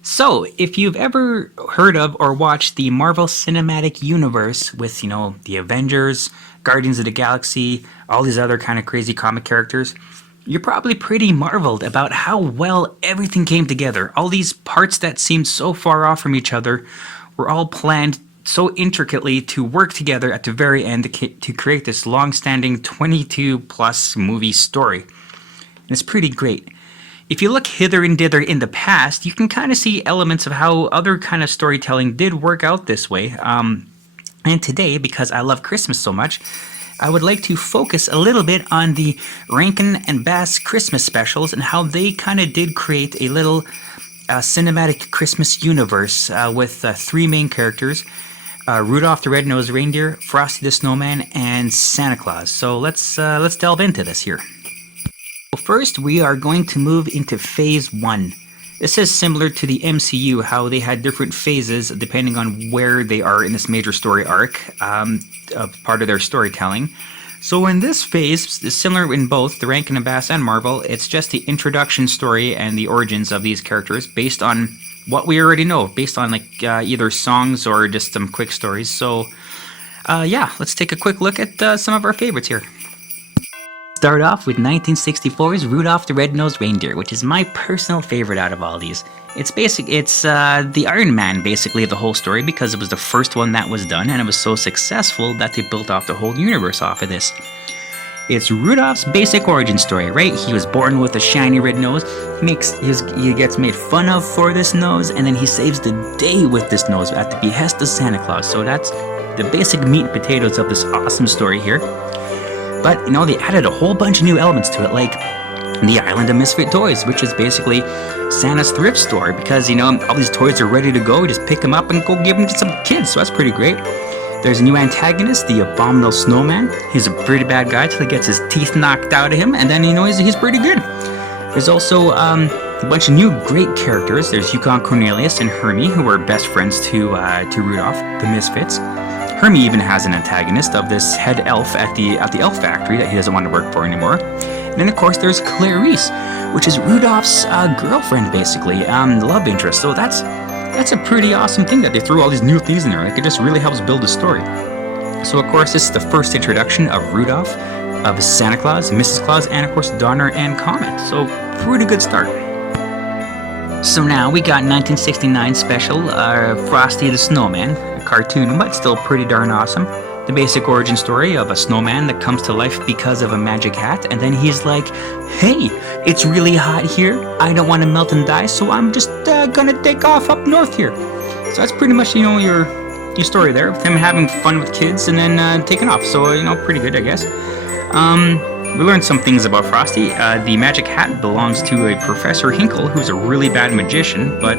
So, if you've ever heard of or watched the Marvel Cinematic Universe with, the Avengers, Guardians of the Galaxy, all these other kind of crazy comic characters, you're probably pretty marveled about how well everything came together. All these parts that seemed so far off from each other were all planned so intricately to work together at the very end to create this long-standing 22 plus movie story. And it's pretty great. If you look hither and dither in the past, you can kind of see elements of how other kind of storytelling did work out this way. And today, because I love Christmas so much, I would like to focus a little bit on the Rankin and Bass Christmas specials and how they kind of did create a little cinematic Christmas universe with three main characters. Rudolph the Red-Nosed Reindeer, Frosty the Snowman, and Santa Claus. So let's delve into this here. First, we are going to move into Phase 1. This is similar to the MCU, how they had different phases depending on where they are in this major story arc, part of their storytelling. So in this phase, it's similar in both the Rankin and Bass and Marvel. It's just the introduction story and the origins of these characters based on what we already know, based on either songs or just some quick stories. So let's take a quick look at some of our favorites here. Start off with 1964's Rudolph the Red-Nosed Reindeer, which is my personal favorite out of all these. It's the Iron Man, basically, of the whole story, because it was the first one that was done, and it was so successful that they built off the whole universe off of this. It's Rudolph's basic origin story, right? He was born with a shiny red nose, he gets made fun of for this nose, and then he saves the day with this nose at the behest of Santa Claus. So that's the basic meat and potatoes of this awesome story here. But, they added a whole bunch of new elements to it, like the Island of Misfit Toys, which is basically Santa's thrift store, because, all these toys are ready to go. You just pick them up and go give them to some kids, so that's pretty great. There's a new antagonist, the Abominable Snowman. He's a pretty bad guy till he gets his teeth knocked out of him, and then, he's pretty good. There's also a bunch of new great characters. There's Yukon Cornelius and Hermie, who are best friends to Rudolph, the Misfits. Hermie even has an antagonist of this head elf at the elf factory that he doesn't want to work for anymore. And then, of course, there's Clarice, which is Rudolph's girlfriend, basically, love interest. So that's a pretty awesome thing that they threw all these new things in there. It just really helps build the story. So, of course, this is the first introduction of Rudolph, of Santa Claus, Mrs. Claus, and, of course, Donner and Comet. So, pretty good start. So now we got 1969 special Frosty the Snowman, a cartoon, but still pretty darn awesome. The basic origin story of a snowman that comes to life because of a magic hat, and then he's like, hey, it's really hot here, I don't want to melt and die, so I'm just gonna take off up north here. So that's pretty much, your story there, with him having fun with kids and then taking off. So, pretty good, I guess. We learned some things about Frosty. The magic hat belongs to a Professor Hinkle, who's a really bad magician, but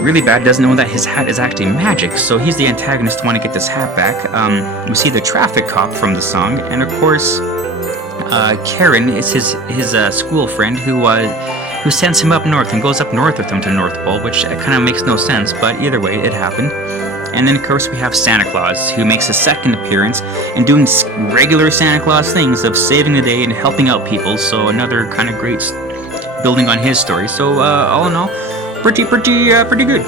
really bad doesn't know that his hat is actually magic, so he's the antagonist to want to get this hat back. We see the traffic cop from the song, and of course, Karen is his school friend who sends him up north and goes up north with him to the North Pole, which kind of makes no sense, but either way, it happened. And then, of course, we have Santa Claus, who makes a second appearance and doing regular Santa Claus things of saving the day and helping out people. So another kind of great building on his story. So all in all, pretty good.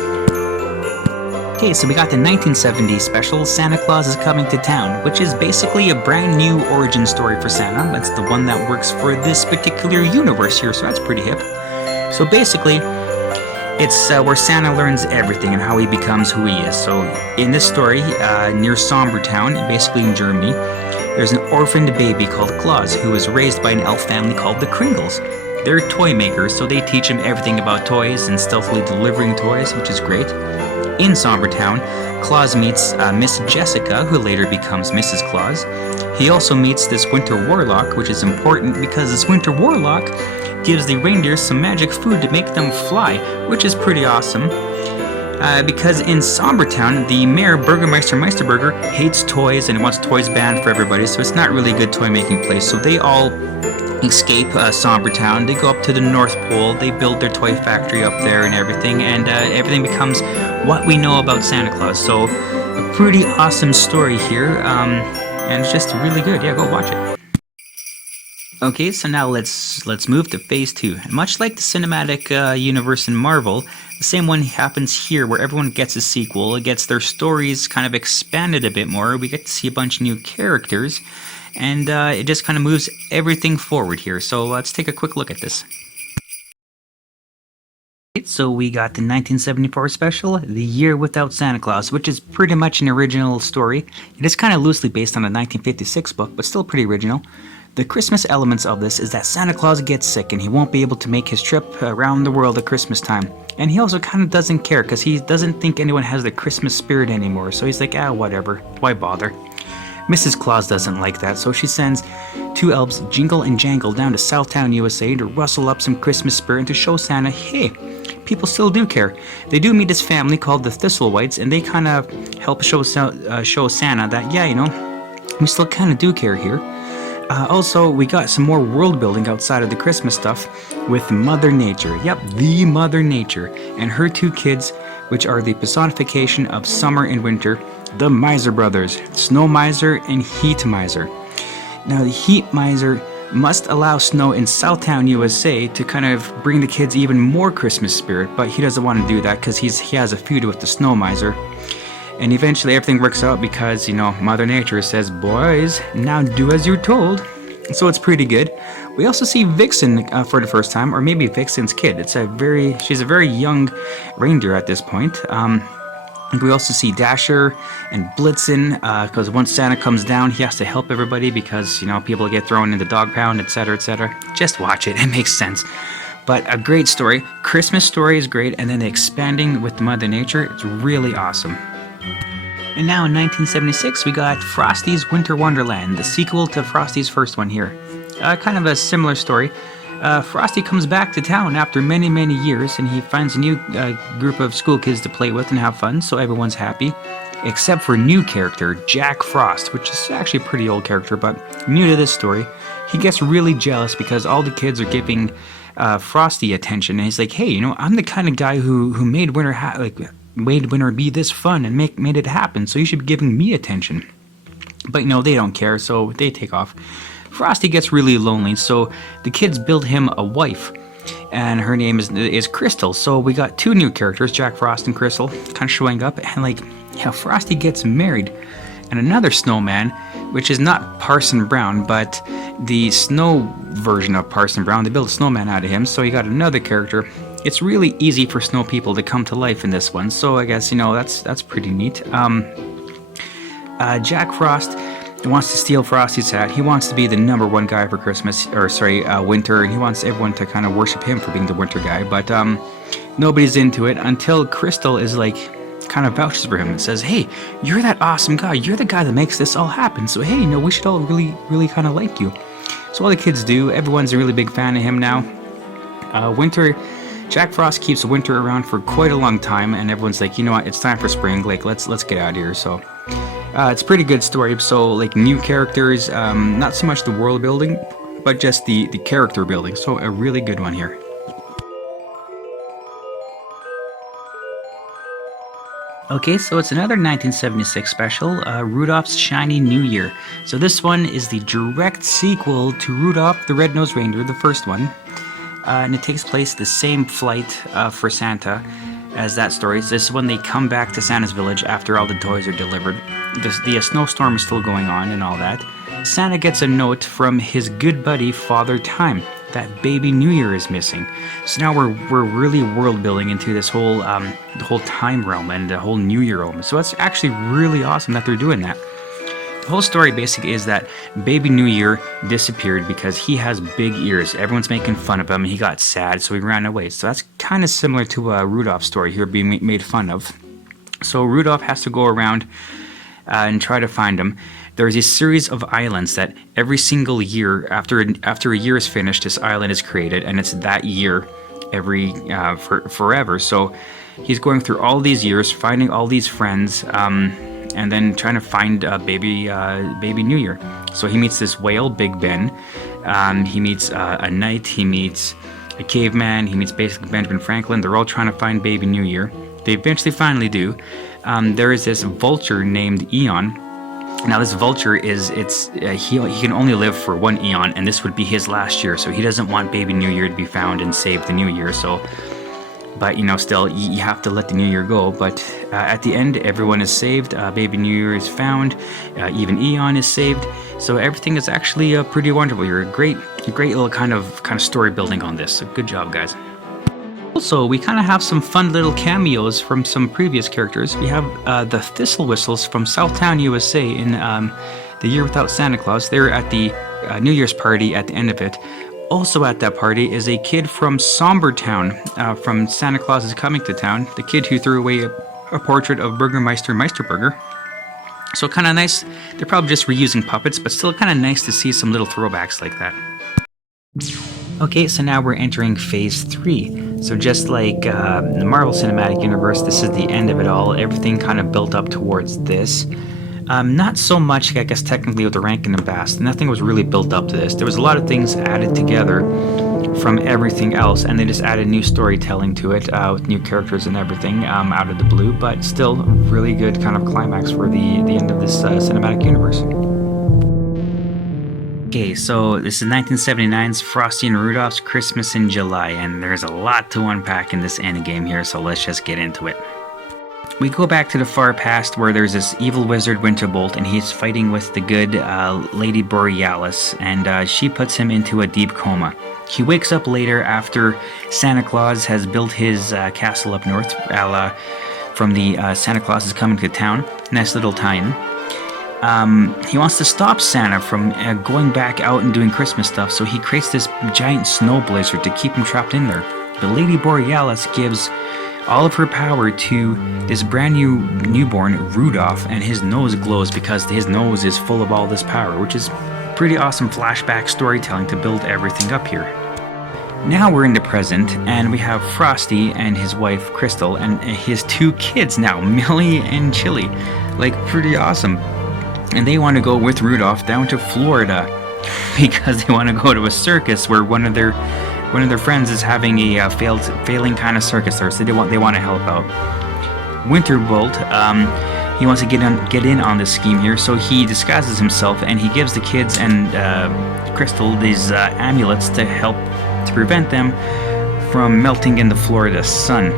Okay, so we got the 1970s special, Santa Claus is Coming to Town, which is basically a brand new origin story for Santa. That's the one that works for this particular universe here, so that's pretty hip. So basically, it's where Santa learns everything and how he becomes who he is. So in this story, near Sombertown, basically in Germany, there's an orphaned baby called Claus who was raised by an elf family called the Kringles. They're toy makers, so they teach him everything about toys and stealthily delivering toys, which is great. In Sombertown, Claus meets Miss Jessica, who later becomes Mrs. Claus. He also meets this Winter Warlock, which is important because this Winter Warlock gives the reindeers some magic food to make them fly, which is pretty awesome. Because in Sombertown, the mayor, Burgermeister Meisterburger, hates toys and wants toys banned for everybody, so it's not really a good toy-making place. So they all escape Sombertown. They go up to the North Pole, they build their toy factory up there and everything everything becomes what we know about Santa Claus. So a pretty awesome story here, and it's just really good. Yeah, go watch it. Okay, so now let's move to phase 2. Much like the cinematic universe in Marvel, the same one happens here where everyone gets a sequel, it gets their stories kind of expanded a bit more, we get to see a bunch of new characters, and it just kind of moves everything forward here. So let's take a quick look at this. So we got the 1974 special, The Year Without Santa Claus, which is pretty much an original story. It is kind of loosely based on a 1956 book, but still pretty original. The Christmas elements of this is that Santa Claus gets sick and he won't be able to make his trip around the world at Christmas time. And he also kind of doesn't care because he doesn't think anyone has the Christmas spirit anymore, so he's like, whatever, why bother? Mrs. Claus doesn't like that, so she sends 2 elves, Jingle and Jangle, down to Southtown, USA to rustle up some Christmas spirit and to show Santa, hey, people still do care. They do meet his family called the Thistlewhites, and they kind of help show Santa that, yeah, you know, we still kind of do care here. Also, we got some more world building outside of the Christmas stuff with Mother Nature. Yep, the Mother Nature, and her 2 kids, which are the personification of summer and winter, the Miser Brothers, Snow Miser and Heat Miser. Now, the Heat Miser must allow snow in Southtown, USA to kind of bring the kids even more Christmas spirit, but he doesn't want to do that because he has a feud with the Snow Miser. And eventually everything works out because, you know, Mother Nature says, boys, now do as you're told. So it's pretty good. We also see Vixen for the first time, or maybe Vixen's kid. She's a very young reindeer at this point. We also see Dasher and Blitzen, because once Santa comes down, he has to help everybody because, you know, people get thrown in the dog pound, etc., etc. Just watch it. It makes sense. But a great story. Christmas story is great, and then expanding with Mother Nature, it's really awesome. And now in 1976, we got Frosty's Winter Wonderland, the sequel to Frosty's first one here. Kind of a similar story. Frosty comes back to town after many, many years, and he finds a new group of school kids to play with and have fun, so everyone's happy. Except for new character, Jack Frost, which is actually a pretty old character, but new to this story. He gets really jealous because all the kids are giving Frosty attention, and he's like, hey, you know, I'm the kind of guy who made winter be this fun and made it happen, so you should be giving me attention. But you know, they don't care, so they take off. Frosty gets really lonely, so the kids build him a wife, and her name is Crystal. So we got 2 new characters, Jack Frost and Crystal, kind of showing up, and Frosty gets married. And another snowman, which is not Parson Brown, but the snow version of Parson Brown. They built a snowman out of him, so you got another character. It's really easy for snow people to come to life in this one, so I guess, you know, that's pretty neat. Jack Frost wants to steal Frosty's hat. He wants to be the #1 guy for winter, and he wants everyone to kind of worship him for being the winter guy, but nobody's into it until Crystal is like, kind of vouches for him and says, hey, you're that awesome guy. You're the guy that makes this all happen, so hey, you know, we should all really, really kind of like you. So all the kids do. Everyone's a really big fan of him now. Jack Frost keeps winter around for quite a long time, and everyone's like, you know what, it's time for spring, like let's get out of here. So it's a pretty good story. So like new characters, not so much the world building, but just the character building. So a really good one here. Okay, so it's another 1976 special, Rudolph's Shiny New Year. So this one is the direct sequel to Rudolph the Red-Nosed Reindeer, the first one. And it takes place the same flight for Santa as that story. This is when they come back to Santa's village after all the toys are delivered. The snowstorm is still going on and all that. Santa gets a note from his good buddy Father Time that Baby New Year is missing. So now we're really world building into this whole the whole time realm and the whole New Year realm. So it's actually really awesome that they're doing that. The whole story basically is that Baby New Year disappeared because he has big ears. Everyone's making fun of him and he got sad, so he ran away. So that's kind of similar to Rudolph's story here being made fun of. So Rudolph has to go around and try to find him. There's a series of islands that every single year, after a year is finished, this island is created, and it's that year forever. So he's going through all these years, finding all these friends, and then trying to find Baby New Year. So he meets this whale, Big Ben. He meets a knight. He meets a caveman. He meets basically Benjamin Franklin. They're all trying to find Baby New Year. They eventually finally do. There is this vulture named Eon, Now this vulture he can only live for 1 eon, and this would be his last year. So he doesn't want Baby New Year to be found and save the New Year. So, but still you have to let the New Year go. But at the end, everyone is saved. Baby New Year is found. Even Eon is saved. So everything is actually pretty wonderful. You're a great little kind of story building on this. So good job, guys. Also, we kind of have some fun little cameos from some previous characters. We have the Thistle Whistles from Southtown, USA in The Year Without Santa Claus. They're at the New Year's party at the end of it. Also at that party is a kid from Sombertown from Santa Claus is Coming to Town, the kid who threw away a portrait of Burgermeister Meisterburger. So kind of nice. They're probably just reusing puppets, but still kind of nice to see some little throwbacks like that. Okay, so now we're entering Phase 3. So just like the Marvel Cinematic Universe, this is the end of it all. Everything kind of built up towards this. Not so much, I guess, technically with the Rankin and Bass. Nothing was really built up to this. There was a lot of things added together from everything else, and they just added new storytelling to it with new characters and everything out of the blue, but still a really good kind of climax for the end of this cinematic universe. Okay, so this is 1979's Frosty and Rudolph's Christmas in July, and there's a lot to unpack in this endgame here, so let's just get into it. We go back to the far past where there's this evil wizard Winterbolt, and he's fighting with the good Lady Borealis, and she puts him into a deep coma. He wakes up later after Santa Claus has built his castle up north, from the Santa Claus is Coming to Town. Nice little tie-in. He wants to stop Santa from going back out and doing Christmas stuff, so he creates this giant snow blizzard to keep him trapped in there. The Lady Borealis gives all of her power to this brand new newborn Rudolph, and his nose glows because his nose is full of all this power, which is pretty awesome flashback storytelling to build everything up here. Now we're in the present, and we have Frosty and his wife Crystal and his 2 kids now, Millie and Chili. Like, pretty awesome. And they want to go with Rudolph down to Florida because they want to go to a circus where one of their friends is having a failing kind of circus there, so they want to help out. Winterbolt, he wants to get in on this scheme here, so he disguises himself and he gives the kids and Crystal these amulets to help to prevent them from melting in the Florida sun.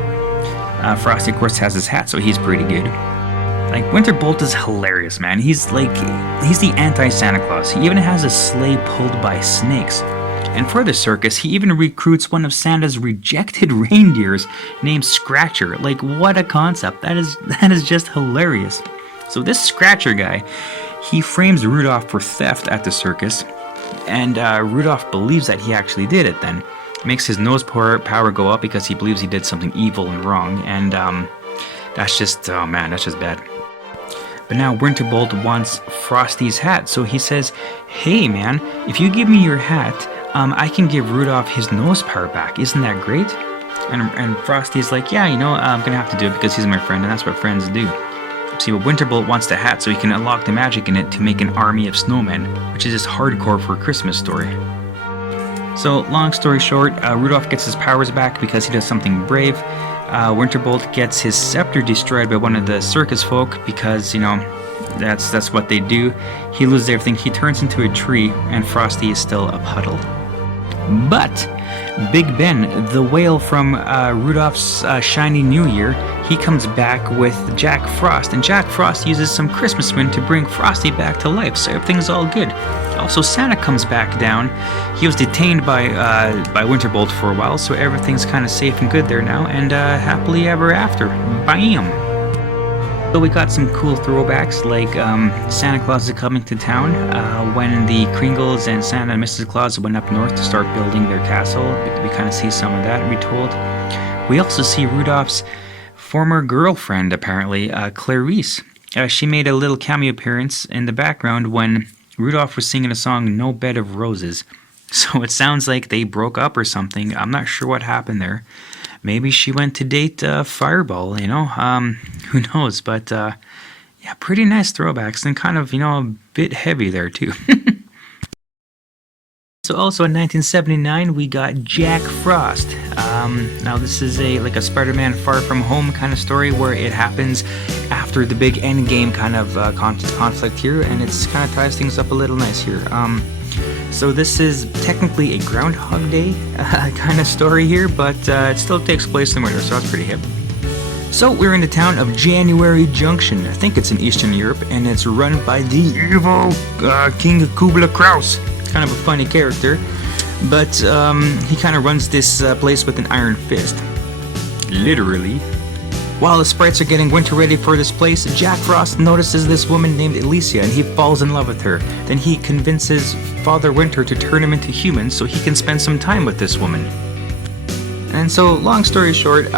Frosty, of course, has his hat, so he's pretty good. Like, Winterbolt is hilarious, man. He's the anti-Santa Claus. He even has a sleigh pulled by snakes. And for the circus, he even recruits one of Santa's rejected reindeers named Scratcher. Like, what a concept. That is just hilarious. So this Scratcher guy, he frames Rudolph for theft at the circus, and Rudolph believes that he actually did it then. Makes his nose power go up because he believes he did something evil and wrong, and that's just, oh man, that's just bad. But now Winterbolt wants Frosty's hat, so he says, hey man, if you give me your hat, I can give Rudolph his nose power back. Isn't that great? And Frosty's like, yeah, I'm gonna have to do it because he's my friend, and that's what friends do. See, but Winterbolt wants the hat so he can unlock the magic in it to make an army of snowmen, which is just hardcore for a Christmas story. So, long story short, Rudolph gets his powers back because he does something brave. Winterbolt gets his scepter destroyed by one of the circus folk because, that's what they do. He loses everything. He turns into a tree, and Frosty is still a puddle. But Big Ben, the whale from Rudolph's Shiny New Year, he comes back with Jack Frost, and Jack Frost uses some Christmas wind to bring Frosty back to life, so everything's all good. Also, Santa comes back down. He was detained by Winterbolt for a while, so everything's kind of safe and good there now, and happily ever after. Bam! So we got some cool throwbacks, like Santa Claus is Coming to Town, when the Kringles and Santa and Mrs. Claus went up north to start building their castle. We kind of see some of that retold. We also see Rudolph's former girlfriend, apparently, Clarice. She made a little cameo appearance in the background when Rudolph was singing a song, No Bed of Roses. So it sounds like they broke up or something. I'm not sure what happened there. Maybe she went to date Fireball, who knows? But yeah, pretty nice throwbacks and kind of, a bit heavy there too. So also in 1979 we got Jack Frost. Now this is like a Spider-Man Far From Home kind of story where it happens after the big end game kind of conflict here, and it's kind of ties things up a little nice here. So this is technically a Groundhog Day kind of story here, but it still takes place in winter, so that's pretty hip. So we're in the town of January Junction. I think it's in Eastern Europe, and it's run by the evil King Kubla Kraus. Kind of a funny character, but he kind of runs this place with an iron fist. Literally. While the sprites are getting winter ready for this place, Jack Frost notices this woman named Alicia, and he falls in love with her. Then he convinces Father Winter to turn him into human so he can spend some time with this woman. And so, long story short,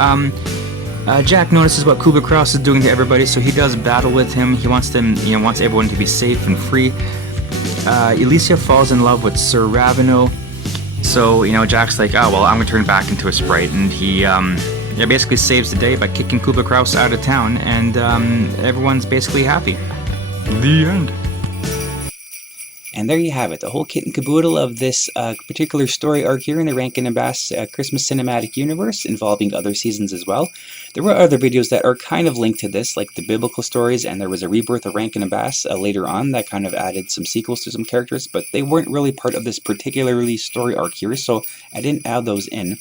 Jack notices what Kubla Kraus is doing to everybody, so he does battle with him. He wants them, wants everyone to be safe and free. Alicia falls in love with Sir Ravino, so Jack's like, oh well, I'm gonna turn back into a sprite, and he basically saves the day by kicking Kubla Kraus out of town, and everyone's basically happy. The end. And there you have it, the whole kit and caboodle of this particular story arc here in the Rankin and Bass Christmas Cinematic Universe, involving other seasons as well. There were other videos that are kind of linked to this, like the biblical stories, and there was a rebirth of Rankin and Bass later on that kind of added some sequels to some characters, but they weren't really part of this particularly story arc here, so I didn't add those in.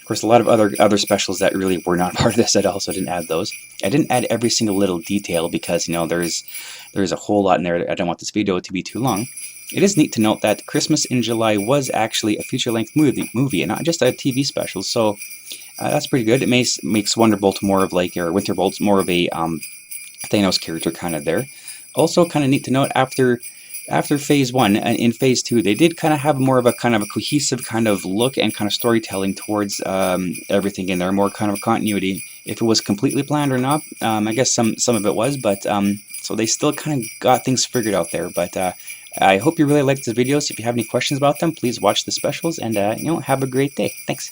Of course, a lot of other specials that really were not part of this, I also didn't add those. I didn't add every single little detail because, there's a whole lot in there. I don't want this video to be too long. It is neat to note that Christmas in July was actually a feature-length movie and not just a TV special, so that's pretty good. It makes Wonderbolt more of or Winterbolt more of a Thanos character kind of there. Also, kind of neat to note, after Phase 1 and in Phase 2, they did kind of have more of a kind of a cohesive kind of look and kind of storytelling towards everything in there, more kind of continuity. If it was completely planned or not, I guess some of it was, but so they still kind of got things figured out there. But I hope you really liked this video. So if you have any questions about them, please watch the specials, and have a great day. Thanks.